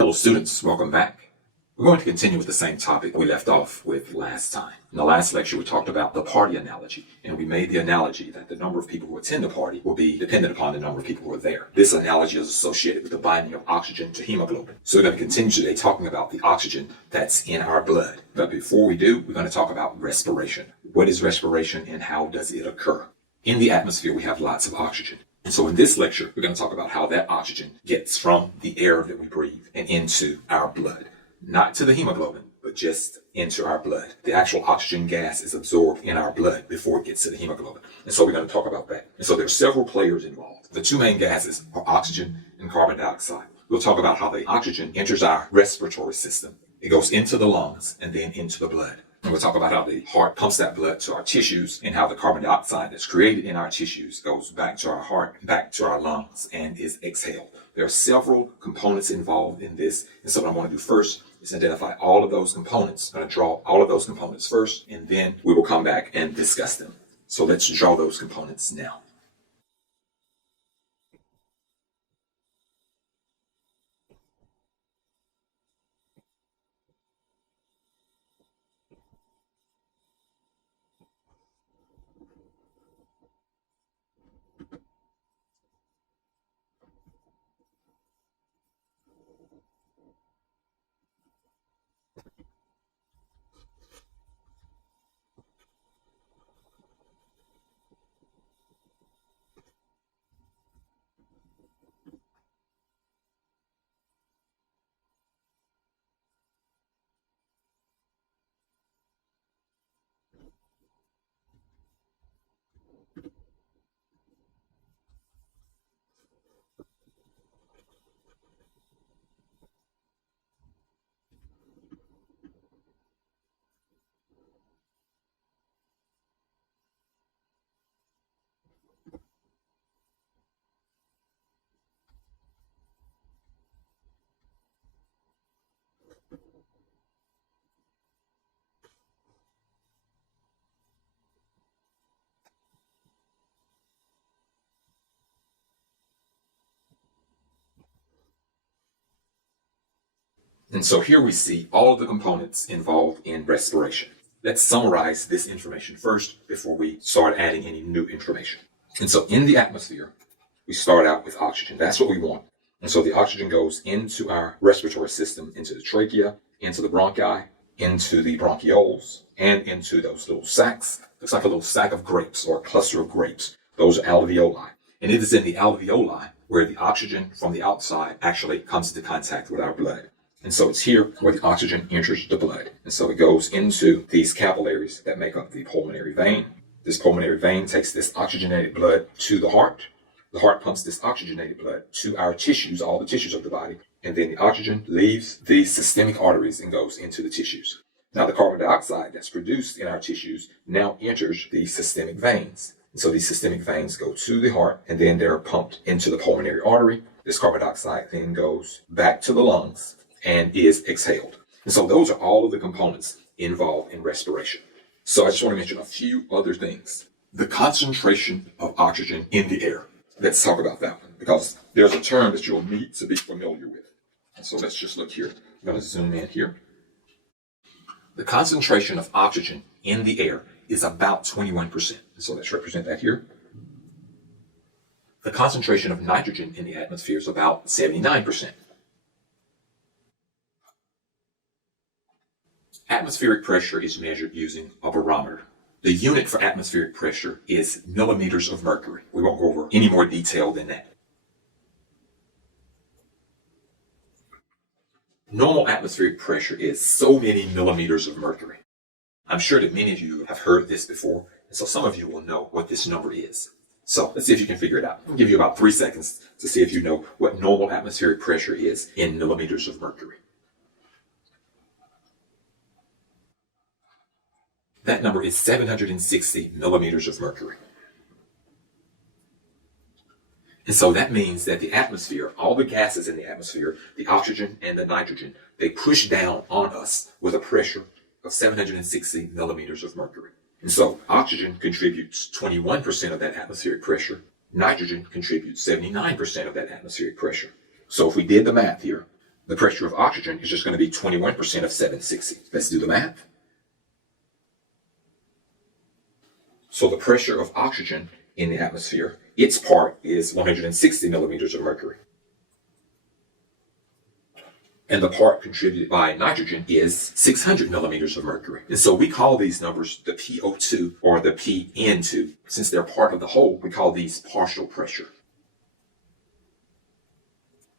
Hello students, welcome back. We're going to continue with the same topic we left off with last time. In the last lecture we talked about the party analogy, and we made the analogy that the number of people who attend the party will be dependent upon the number of people who are there. This analogy is associated with the binding of oxygen to hemoglobin. So we're going to continue today talking about the oxygen that's in our blood. But before we do, we're going to talk about respiration. What is respiration and how does it occur? In the atmosphere we have lots of oxygen. And so in this lecture, we're going to talk about how that oxygen gets from the air that we breathe and into our blood. Not to the hemoglobin, but just into our blood. The actual oxygen gas is absorbed in our blood before it gets to the hemoglobin. And so we're going to talk about that. And so there are several players involved. The two main gases are oxygen and carbon dioxide. We'll talk about how the oxygen enters our respiratory system. It goes into the lungs and then into the blood. And we'll talk about how the heart pumps that blood to our tissues and how the carbon dioxide that's created in our tissues goes back to our heart, back to our lungs, and is exhaled. There are several components involved in this. And so what I want to do first is identify all of those components. I'm going to draw all of those components first, and then we will come back and discuss them. So let's draw those components now. And so here we see all of the components involved in respiration. Let's summarize this information first before we start adding any new information. And so in the atmosphere, we start out with oxygen. That's what we want. And so the oxygen goes into our respiratory system, into the trachea, into the bronchi, into the bronchioles, and into those little sacs. Looks like a little sack of grapes or a cluster of grapes. Those are alveoli. And it is in the alveoli where the oxygen from the outside actually comes into contact with our blood. And so it's here where the oxygen enters the blood. And so it goes into these capillaries that make up the pulmonary vein. This pulmonary vein takes this oxygenated blood to the heart. The heart pumps this oxygenated blood to our tissues, all the tissues of the body. And then the oxygen leaves the systemic arteries and goes into the tissues. Now the carbon dioxide that's produced in our tissues now enters the systemic veins. And so these systemic veins go to the heart and then they're pumped into the pulmonary artery. This carbon dioxide then goes back to the lungs and is exhaled. And so those are all of the components involved in respiration. So I just want to mention a few other things. The concentration of oxygen in the air. Let's talk about that one because there's a term that you'll need to be familiar with. And so let's just look here. I'm going to zoom in here. The concentration of oxygen in the air is about 21%. And so let's represent that here. The concentration of nitrogen in the atmosphere is about 79%. Atmospheric pressure is measured using a barometer. The unit for atmospheric pressure is millimeters of mercury. We won't go over any more detail than that. Normal atmospheric pressure is so many millimeters of mercury. I'm sure that many of you have heard this before, and so some of you will know what this number is. So let's see if you can figure it out. I'll give you about 3 seconds to see if you know what normal atmospheric pressure is in millimeters of mercury. That number is 760 millimeters of mercury. And so that means that the atmosphere, all the gases in the atmosphere, the oxygen and the nitrogen, they push down on us with a pressure of 760 millimeters of mercury. And so oxygen contributes 21% of that atmospheric pressure. Nitrogen contributes 79% of that atmospheric pressure. So if we did the math here, The pressure of oxygen is just going to be 21% of 760. Let's do the math. So the pressure of oxygen in the atmosphere, its part is 160 millimeters of mercury. And the part contributed by nitrogen is 600 millimeters of mercury. And so we call these numbers the PO2 or the PN2. Since they're part of the whole, we call these partial pressure.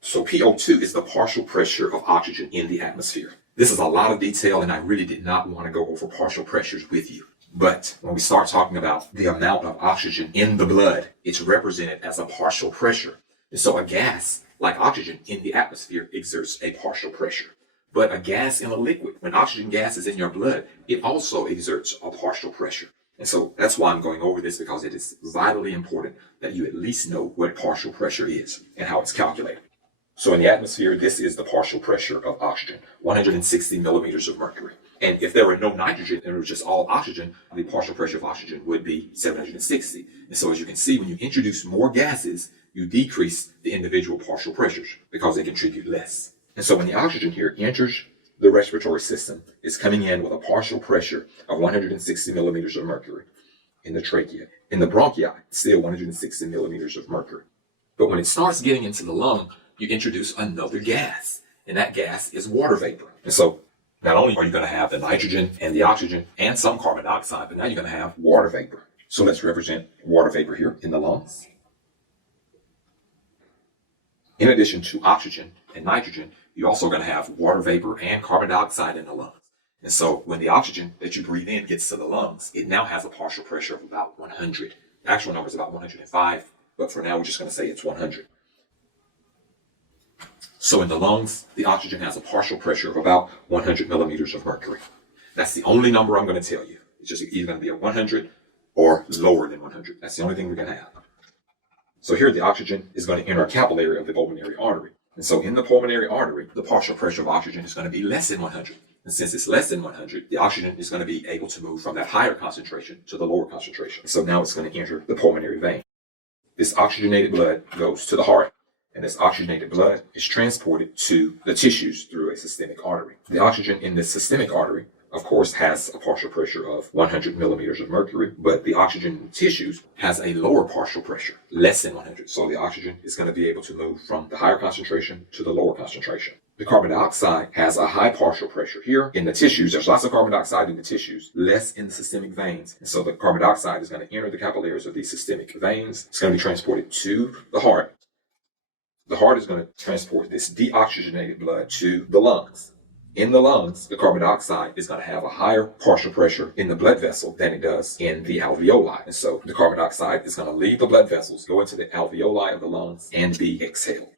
So PO2 is the partial pressure of oxygen in the atmosphere. This is a lot of detail, and I really did not want to go over partial pressures with you. But when we start talking about the amount of oxygen in the blood, it's represented as a partial pressure. And so a gas like oxygen in the atmosphere exerts a partial pressure. But a gas in a liquid, when oxygen gas is in your blood, it also exerts a partial pressure. And so that's why I'm going over this, because it is vitally important that you at least know what partial pressure is and how it's calculated. So in the atmosphere, this is the partial pressure of oxygen, 160 millimeters of mercury. And if there were no nitrogen and it was just all oxygen, the partial pressure of oxygen would be 760. And so as you can see, when you introduce more gases, you decrease the individual partial pressures because they contribute less. And so when the oxygen here enters the respiratory system, it's coming in with a partial pressure of 160 millimeters of mercury in the trachea. In the bronchi, still 160 millimeters of mercury. But when it starts getting into the lung, you introduce another gas, and that gas is water vapor. And so not only are you going to have the nitrogen and the oxygen and some carbon dioxide, but now you're going to have water vapor. So let's represent water vapor here in the lungs. In addition to oxygen and nitrogen, you're also going to have water vapor and carbon dioxide in the lungs. And so when the oxygen that you breathe in gets to the lungs, it now has a partial pressure of about 100. The actual number is about 105, but for now we're just going to say it's 100. So in the lungs, the oxygen has a partial pressure of about 100 millimeters of mercury. That's the only number I'm going to tell you. It's just either going to be a 100 or lower than 100. That's the only thing we're going to have. So here the oxygen is going to enter a capillary of the pulmonary artery. And so in the pulmonary artery, the partial pressure of oxygen is going to be less than 100. And since it's less than 100, the oxygen is going to be able to move from that higher concentration to the lower concentration. So now it's going to enter the pulmonary vein. This oxygenated blood goes to the heart, and this oxygenated blood is transported to the tissues through a systemic artery. The oxygen in this systemic artery, of course, has a partial pressure of 100 millimeters of mercury, but the oxygen in the tissues has a lower partial pressure, less than 100. So the oxygen is going to be able to move from the higher concentration to the lower concentration. The carbon dioxide has a high partial pressure here in the tissues. There's lots of carbon dioxide in the tissues, less in the systemic veins. And so the carbon dioxide is going to enter the capillaries of these systemic veins. It's going to be transported to the heart. The heart is going to transport this deoxygenated blood to the lungs. In the lungs, the carbon dioxide is going to have a higher partial pressure in the blood vessel than it does in the alveoli. And so the carbon dioxide is going to leave the blood vessels, go into the alveoli of the lungs, and be exhaled.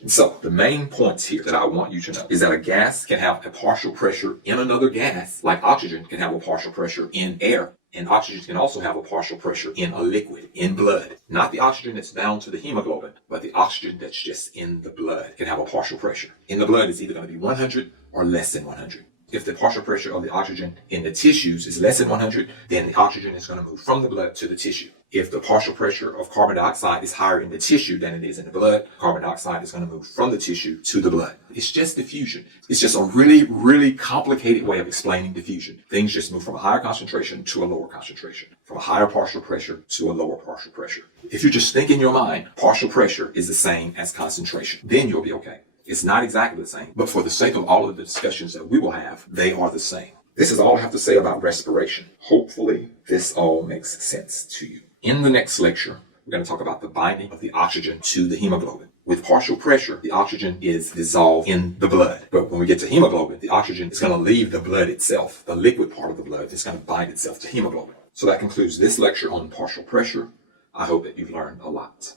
And so the main points here that I want you to know is that a gas can have a partial pressure in another gas, like oxygen can have a partial pressure in air. And oxygen can also have a partial pressure in a liquid, in blood. Not the oxygen that's bound to the hemoglobin, but the oxygen that's just in the blood can have a partial pressure. In the blood, it's either going to be 100 or less than 100. If the partial pressure of the oxygen in the tissues is less than 100, then the oxygen is going to move from the blood to the tissue. If the partial pressure of carbon dioxide is higher in the tissue than it is in the blood, carbon dioxide is going to move from the tissue to the blood. It's just diffusion. It's just a really, really complicated way of explaining diffusion. Things just move from a higher concentration to a lower concentration, from a higher partial pressure to a lower partial pressure. If you just think in your mind, partial pressure is the same as concentration, then you'll be okay. It's not exactly the same, but for the sake of all of the discussions that we will have, they are the same. This is all I have to say about respiration. Hopefully, this all makes sense to you. In the next lecture, we're going to talk about the binding of the oxygen to the hemoglobin. With partial pressure, the oxygen is dissolved in the blood. But when we get to hemoglobin, the oxygen is going to leave the blood itself. The liquid part of the blood is going to bind itself to hemoglobin. So that concludes this lecture on partial pressure. I hope that you've learned a lot.